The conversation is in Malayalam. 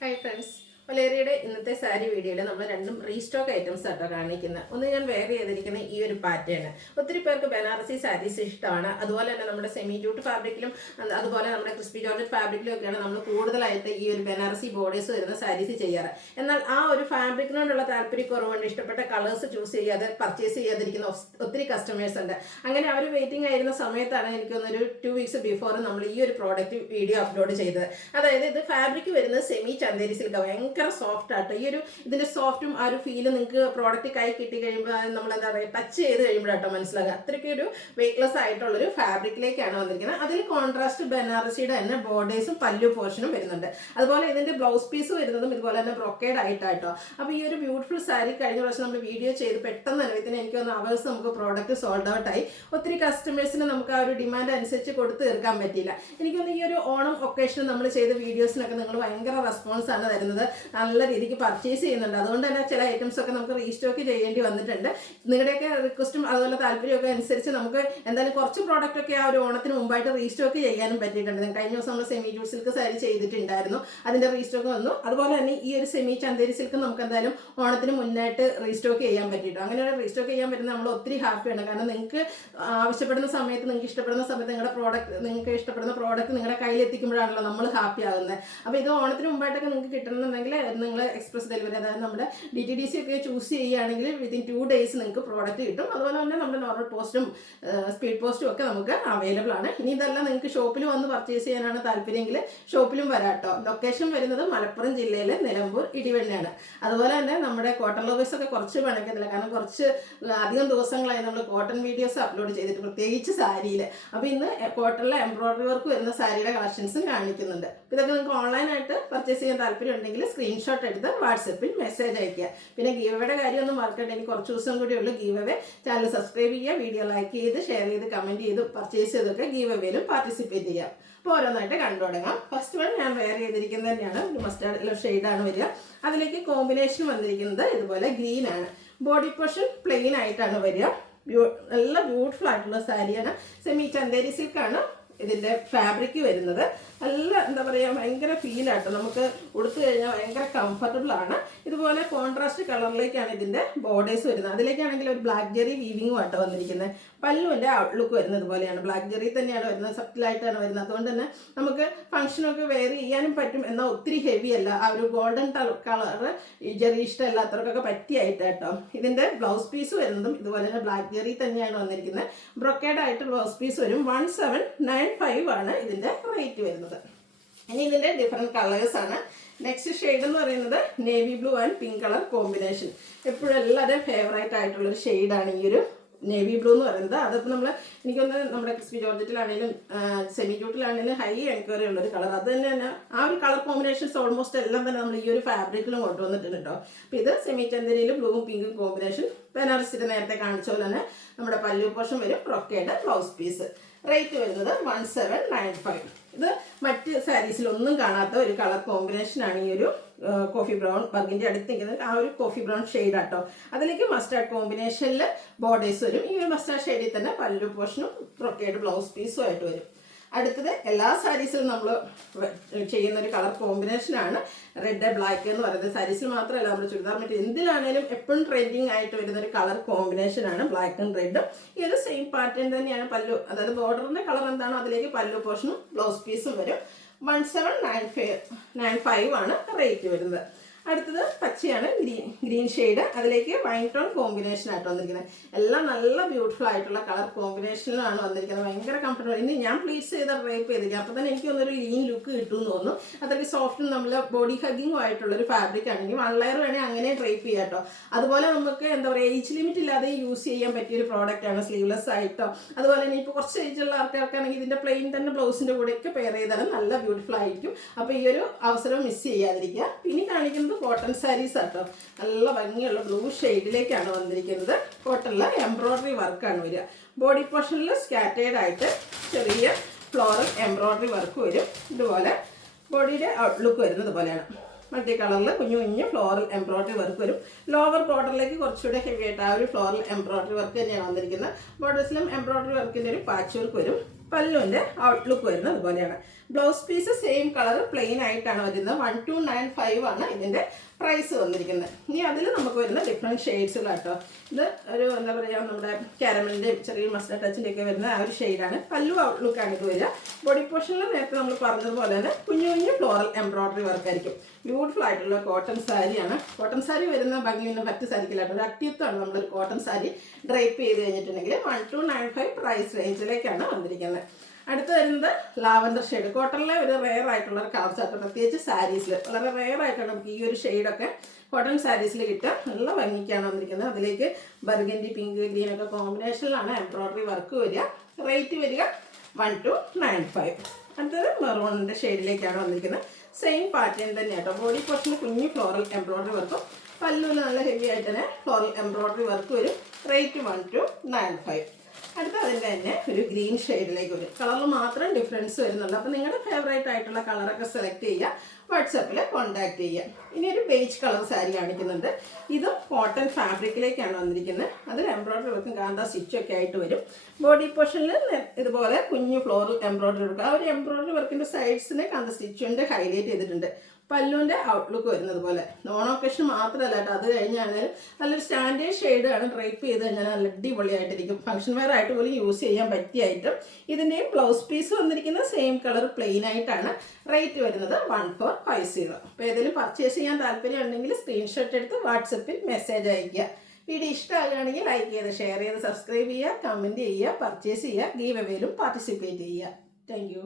ഹായ് ഫ്രണ്ട്സ്, വലേറിയയുടെ ഇന്നത്തെ സാരി വീഡിയോയിൽ നമ്മൾ രണ്ടും റീസ്റ്റോക്ക് ഐറ്റംസ് ആട്ടോ കാണിക്കുന്നത്. ഒന്ന് ഞാൻ വെയർ ചെയ്തിരിക്കുന്ന ഈ ഒരു പാറ്റേൺ ഒത്തിരി പേർക്ക് ബനാറസി സാരീസ് ഇഷ്ടമാണ്. അതുപോലെ തന്നെ നമ്മുടെ സെമി ജൂട്ട് ഫാബ്രിക്കിലും അതുപോലെ നമ്മുടെ ക്രിസ്പി ജോർജറ്റ് ഫാബ്രിക്കിലും ഒക്കെയാണ് നമ്മൾ കൂടുതലായിട്ട് ഈ ഒരു ബനാറസി ബോർഡേഴ്സ് വരുന്ന സാരീസ് ചെയ്യാറ്. എന്നാൽ ആ ഒരു ഫാബ്രിക്കിനോടുള്ള താല്പര്യക്കുറവുകൊണ്ട് ഇഷ്ടപ്പെട്ട കളേഴ്സ് ചൂസ് ചെയ്യാതെ പർച്ചേസ് ചെയ്യാതിരിക്കുന്ന ഒത്തിരി കസ്റ്റമേഴ്സ് ഉണ്ട്. അങ്ങനെ അവർ വെയിറ്റിംഗ് ആയിരുന്ന സമയത്താണ് എനിക്കൊന്നൊരു 2 weeks ബിഫോർ നമ്മൾ ഈ ഒരു പ്രോഡക്റ്റ് വീഡിയോ അപ്ലോഡ് ചെയ്തത്. അതായത് ഇത് ഫാബ്രിക് വരുന്നത് സെമി ചന്തേരി സിൽക്ക്, ഭയങ്കര സോഫ്റ്റ് ആട്ടോ. ഈ ഒരു ഇതിന്റെ സോഫ്റ്റും ആ ഒരു ഫീല് നിങ്ങൾക്ക് പ്രോഡക്റ്റ് കൈ കിട്ടി കഴിയുമ്പോൾ നമ്മൾ എന്താ പറയുക ടച്ച് ചെയ്ത് കഴിയുമ്പോഴാട്ടോ മനസ്സിലാകുക. അത്രയ്ക്ക് ഒരു വെയ്റ്റ്ലെസ് ആയിട്ടുള്ളൊരു ഫാബ്രിക്കിലേക്കാണ് വന്നിരിക്കുന്നത്. അതിൽ കോൺട്രാസ്റ്റ് ബനാറസിയുടെ തന്നെ ബോർഡേഴ്സും പല്ലു പോർഷനും വരുന്നുണ്ട്. അതുപോലെ ഇതിന്റെ ബ്ലൗസ് പീസ് വരുന്നതും ഇതുപോലെ തന്നെ ബ്രൊക്കേഡ് ആയിട്ടാട്ടോ. അപ്പോൾ ഈ ഒരു ബ്യൂട്ടിഫുൾ സാരി കഴിഞ്ഞ പ്രാവശ്യം നമ്മൾ വീഡിയോ ചെയ്ത് പെട്ടെന്ന് അനുഭവത്തിന് എനിക്ക് ഒന്ന് അവേഴ്സ് നമുക്ക് പ്രോഡക്റ്റ് സോൾഡ് ഔട്ട് ആയി. ഒത്തിരി കസ്റ്റമേഴ്സിന് നമുക്ക് ആ ഒരു ഡിമാൻഡ് അനുസരിച്ച് കൊടുത്തു തീർക്കാൻ പറ്റിയില്ല. എനിക്കൊന്ന് ഈ ഒരു ഓണം ഒക്കേഷന് നമ്മൾ ചെയ്ത വീഡിയോസിനൊക്കെ നിങ്ങൾ ഭയങ്കര റെസ്പോൺസ് ആണ് തരുന്നത്. നല്ല രീതിക്ക് പർച്ചേസ് ചെയ്യുന്നുണ്ട്. അതുകൊണ്ട് തന്നെ ചില ഐറ്റംസ് ഒക്കെ നമുക്ക് റീസ്റ്റോക്ക് ചെയ്യേണ്ടി വന്നിട്ടുണ്ട്. നിങ്ങളുടെയൊക്കെ റിക്വസ്റ്റും അതുപോലെ താല്പര്യമൊക്കെ അനുസരിച്ച് നമുക്ക് എന്തായാലും കുറച്ച് പ്രോഡക്റ്റ് ഒക്കെ ആ ഒരു ഓണത്തിന് മുമ്പായിട്ട് റീസ്റ്റോക്ക് ചെയ്യാനും പറ്റിയിട്ടുണ്ട്. കഴിഞ്ഞ ദിവസം നമ്മൾ സെമി ജൂട്ട് സിൽക്ക് സാരി ചെയ്തിട്ടുണ്ടായിരുന്നു, അതിന്റെ റീസ്റ്റോക്ക് വന്നു. അതുപോലെ തന്നെ ഈ ഒരു സെമി ചന്തേരി സിൽക്ക് നമുക്ക് എന്തായാലും ഓണത്തിന് മുന്നായിട്ട് റീസ്റ്റോക്ക് ചെയ്യാൻ പറ്റിയിട്ടു. അങ്ങനെ റീസ്റ്റോക്ക് ചെയ്യാൻ പറ്റുന്ന നമ്മൾ ഒത്തിരി ഹാപ്പിയാണ്. കാരണം നിങ്ങൾക്ക് ആവശ്യപ്പെടുന്ന സമയത്ത്, നിങ്ങൾക്ക് ഇഷ്ടപ്പെടുന്ന സമയത്ത് നിങ്ങൾക്ക് ഇഷ്ടപ്പെടുന്ന പ്രോഡക്റ്റ് നിങ്ങളുടെ കയ്യിൽ എത്തിക്കുമ്പോഴാണല്ലോ നമ്മൾ ഹാപ്പി ആകുന്നത്. അപ്പോൾ ഇത് ഓണത്തിന് മുമ്പായിട്ടൊക്കെ നിങ്ങൾക്ക് കിട്ടണമെന്നുണ്ടെങ്കിൽ നിങ്ങൾ എക്സ്പ്രസ് ഡെലിവറി, അതായത് നമ്മുടെ DTDC ഒക്കെ ചൂസ് ചെയ്യുകയാണെങ്കിൽ വിത്തിൻ 2 days നിങ്ങൾക്ക് പ്രോഡക്റ്റ് കിട്ടും. അതുപോലെ തന്നെ നമ്മുടെ നോർമൽ പോസ്റ്റും സ്പീഡ് പോസ്റ്റും ഒക്കെ നമുക്ക് അവൈലബിൾ ആണ്. ഇനി ഇതെല്ലാം നിങ്ങൾക്ക് ഷോപ്പിൽ വന്ന് പർച്ചേസ് ചെയ്യാനാണ് താല്പര്യമെങ്കിൽ ഷോപ്പിലും വരാട്ടോ. ലൊക്കേഷൻ വരുന്നത് മലപ്പുറം ജില്ലയിലെ നിലമ്പൂർ ഇടിവെണ്ണയാണ്. അതുപോലെ തന്നെ നമ്മുടെ കോട്ടൺ ലവേഴ്സ് ഒക്കെ കുറച്ച് പണിക്കത്തില്ല, കാരണം കുറച്ച് അധികം ദിവസങ്ങളായി നമ്മൾ കോട്ടൺ വീഡിയോസ് അപ്ലോഡ് ചെയ്തിട്ട്, പ്രത്യേകിച്ച് സാരിയിൽ. അപ്പോൾ ഇന്ന് കോട്ടണിലെ എംബ്രോയിഡറി വർക്ക് വരുന്ന സാരിയുടെ കളക്ഷൻസും കാണിക്കുന്നുണ്ട്. ഇതൊക്കെ നിങ്ങൾക്ക് ഓൺലൈനായിട്ട് പർച്ചേസ് ചെയ്യാൻ താല്പര്യം ഉണ്ടെങ്കിൽ സ്ക്രീൻഷോട്ട് എടുത്ത് വാട്സപ്പിൽ മെസ്സേജ് അയക്കുക. പിന്നെ ഗീവ് അവേയുടെ കാര്യമൊന്നും മറക്കണ്ട, എനിക്ക് കുറച്ച് ദിവസം കൂടി ഉള്ളൂ ഗീവ് അവേ. ചാനൽ സബ്സ്ക്രൈബ് ചെയ്യുക, വീഡിയോ ലൈക്ക് ചെയ്ത് ഷെയർ ചെയ്ത് കമൻറ്റ് ചെയ്ത് പർച്ചേസ് ചെയ്തൊക്കെ ഗീവ് അവേയിലും പാർട്ടിസിപ്പേറ്റ് ചെയ്യാം. അപ്പോൾ ഓരോന്നായിട്ട് കണ്ടു തുടങ്ങാം. ഫസ്റ്റ് വൺ ഞാൻ വെയർ ചെയ്തിരിക്കുന്നത് തന്നെയാണ്, ഒരു മസ്റ്റാർഡ് ഷെയ്ഡാണ് വരിക. അതിലേക്ക് കോമ്പിനേഷൻ വന്നിരിക്കുന്നത് ഇതുപോലെ ഗ്രീൻ ആണ്. ബോഡി പോർഷൻ പ്ലെയിൻ ആയിട്ടാണ് വരിക. നല്ല ബ്യൂട്ടിഫുൾ ആയിട്ടുള്ള സാരിയാണ്. സെമി ചന്തേരി സിൽക്കാണ് ഇതിൻ്റെ ഫാബ്രിക് വരുന്നത്. നല്ല എന്താ പറയുക, ഭയങ്കര ഫീലാട്ടോ. നമുക്ക് ഉടുത്തു കഴിഞ്ഞാൽ ഭയങ്കര കംഫർട്ടബിൾ ആണ്. ഇതുപോലെ കോൺട്രാസ്റ്റ് കളറിലേക്കാണ് ഇതിൻ്റെ ബോർഡേഴ്സ് വരുന്നത്. അതിലേക്കാണെങ്കിൽ ഒരു ബ്ലാക്ക് ജെറി വീവിങ്ങും ആട്ടോ വന്നിരിക്കുന്നത്. പല്ലുവിൻ്റെ ഔട്ട്ലുക്ക് വരുന്നത് ഇതുപോലെയാണ്. ബ്ലാക്ക് ജെറി തന്നെയാണ് വരുന്നത്, സബ്റ്റിലായിട്ടാണ് വരുന്നത്. അതുകൊണ്ട് തന്നെ നമുക്ക് ഫംഗ്ഷനൊക്കെ വെയർ ചെയ്യാനും പറ്റും. എന്നാൽ ഒത്തിരി ഹെവി അല്ല. ആ ഒരു ഗോൾഡൻ കളറ് ഈ ജെറി ഇഷ്ടമല്ലാത്തവർക്കൊക്കെ പറ്റിയായിട്ട് കേട്ടോ. ഇതിൻ്റെ ബ്ലൗസ് പീസ് വരുന്നതും ഇതുപോലെ തന്നെ ബ്ലാക്ക് ജെറി തന്നെയാണ് വന്നിരിക്കുന്നത്. ബ്രൊക്കേഡ് ആയിട്ട് ബ്ലൗസ് പീസ് വരും. 1795 ആണ് ഇതിൻ്റെ റേറ്റ് വരുന്നത്. ഇനി ഇതിൻ്റെ ഡിഫറെൻറ്റ് കളേഴ്സാണ്. നെക്സ്റ്റ് ഷെയ്ഡ് എന്ന് പറയുന്നത് navy blue and pink colour combination. എപ്പോഴും എല്ലാവരുടെയും ഫേവറേറ്റ് ആയിട്ടുള്ളൊരു ഷെയ്ഡാണ് ഈ ഒരു നേവി ബ്ലൂ എന്ന് പറയുന്നത്. അതിപ്പോൾ എനിക്കൊന്ന് നമ്മുടെ ക്രിസ്പി ജോർജറ്റിലാണെങ്കിലും സെമി ജൂട്ടിലാണെങ്കിലും ഹൈ എൻക്വയറി ഉള്ളൊരു കളർ. അത് തന്നെ ആ ഒരു കളർ കോമ്പിനേഷൻസ് ഓൾമോസ്റ്റ് എല്ലാം തന്നെ നമ്മൾ ഈ ഒരു ഫാബ്രിക്കിലും കൊണ്ടുവന്നിട്ടുണ്ട് കേട്ടോ. അപ്പോൾ ഇത് സെമി ചന്ദരിയിലും ബ്ലൂവും പിങ്കും കോമ്പിനേഷൻ. ബനാറസിയുടെ നേരത്തെ കാണിച്ച പോലെ തന്നെ നമ്മുടെ പല്ലു പോർഷൻ വരും. Brocade blouse piece. റേറ്റ് വരുന്നത് 1795. ഇത് മറ്റ് സാരീസിലൊന്നും കാണാത്ത ഒരു കളർ കോമ്പിനേഷനാണ് ഈ ഒരു കോഫി ബ്രൗൺ ബർഗിൻ്റെ അടുത്ത് നിൽക്കുന്നത്. ആ ഒരു കോഫി ബ്രൗൺ ഷെയ്ഡ് ആട്ടോ. അതിലേക്ക് മസ്റ്റാർഡ് കോമ്പിനേഷനിൽ ബോർഡേഴ്സ് വരും. ഈ ഒരു മസ്റ്റാർഡ് ഷെയ്ഡിൽ തന്നെ പല്ലു പോർഷനും ബ്രൊക്കേഡ് ബ്ലൗസ് പീസും ആയിട്ട് വരും. അടുത്തത് എല്ലാ സാരീസിലും നമ്മൾ ചെയ്യുന്ന ഒരു കളർ കോമ്പിനേഷനാണ് റെഡ് ബ്ലാക്ക് എന്ന് പറയുന്നത്. സാരീസിൽ മാത്രമല്ല, നമ്മൾ ചുരിദാർ മറ്റേ എന്തിലാണേലും എപ്പോഴും ട്രെൻഡിങ് ആയിട്ട് വരുന്ന ഒരു കളർ കോമ്പിനേഷനാണ് ബ്ലാക്ക് ആൻഡ് റെഡും. ഈ ഒരു സെയിം പാറ്റേൺ തന്നെയാണ് പല്ലു, അതായത് ബോർഡറിൻ്റെ കളർ എന്താണോ അതിലേക്ക് പല്ലു പോർഷനും ബ്ലൗസ് പീസും വരും. 1795 ആണ് റേറ്റ് വരുന്നത്. അടുത്തത് പച്ചയാണ്, ഗ്രീൻ ഷെയ്ഡ്. അതിലേക്ക് വൈൻ ടോൺ കോമ്പിനേഷൻ ആയിട്ട് വന്നിരിക്കുന്നത്. എല്ലാം നല്ല ബ്യൂട്ടിഫുൾ ആയിട്ടുള്ള കളർ കോമ്പിനേഷനിലാണ് വന്നിരിക്കുന്നത്. ഭയങ്കര കംഫർട്ടബിൾ. ഇനി ഞാൻ പ്ലീസ് ചെയ്ത ഡ്രൈപ്പ് ചെയ്തിരിക്കുക. അപ്പോൾ തന്നെ എനിക്ക് ഒന്നൊരു ലീൻ ലുക്ക് കിട്ടുമെന്ന് തോന്നുന്നു. അത്രയ്ക്ക് സോഫ്റ്റും നമ്മൾ ബോഡി ഹഗ്ഗിങ്ങും ആയിട്ടുള്ളൊരു ഫാബ്രിക് ആണെങ്കിൽ 1 ലെയർ വേണമെങ്കിൽ അങ്ങനെ ഡ്രൈപ്പ് ചെയ്യാം കേട്ടോ. അതുപോലെ നമുക്ക് എന്താ പറയുക, ഏജ് ലിമിറ്റ് ഇല്ലാതെ യൂസ് ചെയ്യാൻ പറ്റിയൊരു പ്രോഡക്റ്റ് ആണ്. സ്ലീവ്ലെസ് ആയിട്ടോ. അതുപോലെ തന്നെ ഇപ്പോൾ കുറച്ച് ഏജുള്ള ആൾക്കാർക്കാണെങ്കിൽ ഇതിൻ്റെ പ്ലെയിൻ തന്നെ ബ്ലൗസിൻ്റെ കൂടെയൊക്കെ പെയർ ചെയ്താലും നല്ല ബ്യൂട്ടിഫുൾ ആയിരിക്കും. അപ്പോൾ ഈ ഒരു അവസരം മിസ് ചെയ്യാതിരിക്കുക. പിന്നെ കാണിക്കുന്നത് കോട്ടൺ സാരീസ് ആട്ടോ. നല്ല ഭംഗിയുള്ള ബ്ലൂ ഷെയ്ഡിലേക്കാണ് വന്നിരിക്കുന്നത്. കോട്ടണിൽ എംബ്രോയിഡറി വർക്കാണ് വരിക. ബോഡി പോർഷനിൽ സ്കാറ്റേഡ് ആയിട്ട് ചെറിയ ഫ്ലോറൽ എംബ്രോയിഡറി വർക്ക് വരും. ഇതുപോലെ ബോഡിയുടെ ഔട്ട്ലുക്ക് വരുന്നത് പോലെയാണ്. മൾട്ടി കളറിൽ കുഞ്ഞു കുഞ്ഞു ഫ്ലോറൽ എംബ്രോയിഡറി വർക്ക് വരും. ലോവർ ബോർഡറിലേക്ക് കുറച്ചുകൂടെ ഹെവി ആയിട്ട് ആ ഒരു ഫ്ലോറൽ എംബ്രോയിഡറി വർക്ക് തന്നെയാണ് വന്നിരിക്കുന്നത്. ബോർഡേഴ്സിലും എംബ്രോയിഡറി വർക്കിൻ്റെ ഒരു പാച്ച് വർക്ക് വരും. പല്ലുവിൻ്റെ ഔട്ട്ലുക്ക് വരുന്നത് അതുപോലെയാണ്. Blouse piece same colour plain ആയിട്ടാണ് വരുന്നത്. 1295 ആണ് ഇതിൻ്റെ പ്രൈസ് വന്നിരിക്കുന്നത്. ഇനി അതിൽ നമുക്ക് വരുന്ന ഡിഫറെൻറ്റ് ഷെയ്ഡ്സുകളാട്ടോ. ഇത് ഒരു എന്താ പറയുക, നമ്മുടെ കാരമലിൻ്റെയും ചെറിയ മസ്റ്റർഡ് ടച്ചിൻ്റെ ഒക്കെ വരുന്ന ആ ഒരു ഷെയ്ഡാണ്. പല്ലു ഔട്ട്ലുക്കാണ് ഇത് വരിക. ബോഡി പോർഷനിൽ നേരത്തെ നമ്മൾ പറഞ്ഞതുപോലെ തന്നെ കുഞ്ഞു കുഞ്ഞു ഫ്ലോറൽ എംബ്രോയ്ഡറി വർക്കായിരിക്കും. ബ്യൂട്ടിഫുൾ ആയിട്ടുള്ള കോട്ടൺ സാരിയാണ്. കോട്ടൺ സാരി വരുന്ന ഭംഗി പിന്നെ മറ്റ് സാരിക്കില്ലാട്ടോ. ഒരു അട്ടിയത്താണ് നമ്മളൊരു കോട്ടൺ സാരി ഡ്രൈപ്പ് ചെയ്ത് കഴിഞ്ഞിട്ടുണ്ടെങ്കിൽ 1295 പ്രൈസ് റേഞ്ചിലേക്കാണ് വന്നിരിക്കുന്നത്. അടുത്ത് വരുന്നത് ലാവൻഡർ ഷെയ്ഡ്. കോട്ടണിലെ ഒരു റെയർ ആയിട്ടുള്ള ഒരു കളർ ചാർട്ട്, പ്രത്യേകിച്ച് സാരീസിൽ വളരെ റെയർ ആയിട്ടാണ് നമുക്ക് ഈ ഒരു ഷെയ്ഡൊക്കെ കോട്ടൺ സാരീസിൽ കിട്ടുക. നല്ല ഭംഗിക്കാണ് വന്നിരിക്കുന്നത്. അതിലേക്ക് ബർഗൻഡി, പിങ്ക്, ഗ്രീൻ ഒക്കെ കോമ്പിനേഷനിലാണ് എംബ്രോയ്ഡറി വർക്ക് വരിക. റേറ്റ് വരിക 1295. അടുത്തത് മെറൂണിൻ്റെ ഷെയ്ഡിലേക്കാണ് വന്നിരിക്കുന്നത്. സെയിം പാറ്റേൺ തന്നെ കേട്ടോ. ബോഡി പോർഷന് കുഞ്ഞു ഫ്ലോറൽ എംബ്രോയ്ഡറി വർക്കും പല്ലുവിൽ നല്ല ഹെവി ആയിട്ട് തന്നെ ഫ്ലോറൽ എംബ്രോയ്ഡറി വർക്ക് വരും. റേറ്റ് 1295. അടുത്ത അതിൻ്റെ തന്നെ ഒരു ഗ്രീൻ ഷെയ്ഡിലേക്ക് വരും. കളറിൽ മാത്രം ഡിഫറൻസ് വരുന്നുള്ളൂ. അപ്പോൾ നിങ്ങളുടെ ഫേവറേറ്റ് ആയിട്ടുള്ള കളറൊക്കെ സെലക്ട് ചെയ്യുക, വാട്സപ്പിൽ കോൺടാക്ട് ചെയ്യുക. ഇനി ഒരു ബേജ് കളർ സാരി കാണിക്കുന്നുണ്ട്. ഇതും കോട്ടൺ ഫാബ്രിക്കിലേക്കാണ് വന്നിരിക്കുന്നത്. അതിൽ എംബ്രോയ്ഡറി വർക്കും കാന്ത സ്റ്റിച്ചും ഒക്കെ ആയിട്ട് വരും. ബോഡി പോർഷനിൽ ഇതുപോലെ കുഞ്ഞു ഫ്ലോറൽ എംബ്രോയ്ഡറി വർക്ക്. ആ ഒരു എംബ്രോയ്ഡറി വർക്കിൻ്റെ സൈഡ്സിനെ കാന്ത സ്റ്റിച്ചുകൊണ്ട് ഹൈലൈറ്റ് ചെയ്തിട്ടുണ്ട്. പല്ലുവിൻ്റെ ഔട്ട്ലുക്ക് വരുന്നത് പോലെ. നോൺ ഒക്കേഷൻ മാത്രമല്ല കേട്ടോ, അത് കഴിഞ്ഞാണെങ്കിൽ നല്ലൊരു സ്റ്റാൻഡേർഡ് ഷെയ്ഡാണ്. ഡ്രൈപ്പ് ചെയ്ത് കഴിഞ്ഞാൽ നല്ല അടിപൊളിയായിട്ടിരിക്കും. ഫംഗ്ഷൻ വെയർ ആയിട്ട് പോലും യൂസ് ചെയ്യാൻ പറ്റിയ ഐറ്റം. ഇതിൻ്റെയും ബ്ലൗസ് പീസ് വന്നിരിക്കുന്നത് സെയിം കളർ പ്ലെയിൻ ആയിട്ടാണ്. റേറ്റ് വരുന്നത് 1450. അപ്പോൾ ഏതെങ്കിലും പർച്ചേസ് ചെയ്യാൻ താല്പര്യം ഉണ്ടെങ്കിൽ സ്ക്രീൻഷോട്ട് എടുത്ത് വാട്സപ്പിൽ മെസ്സേജ് അയയ്ക്കുക. വീഡിയോ ഇഷ്ടമാകുകയാണെങ്കിൽ ലൈക്ക് ചെയ്ത്, ഷെയർ ചെയ്ത്, സബ്സ്ക്രൈബ് ചെയ്യുക, കമൻറ്റ് ചെയ്യുക, പർച്ചേസ് ചെയ്യുക, ഗീവ് അവേയിലും പാർട്ടിസിപ്പേറ്റ് ചെയ്യുക. താങ്ക്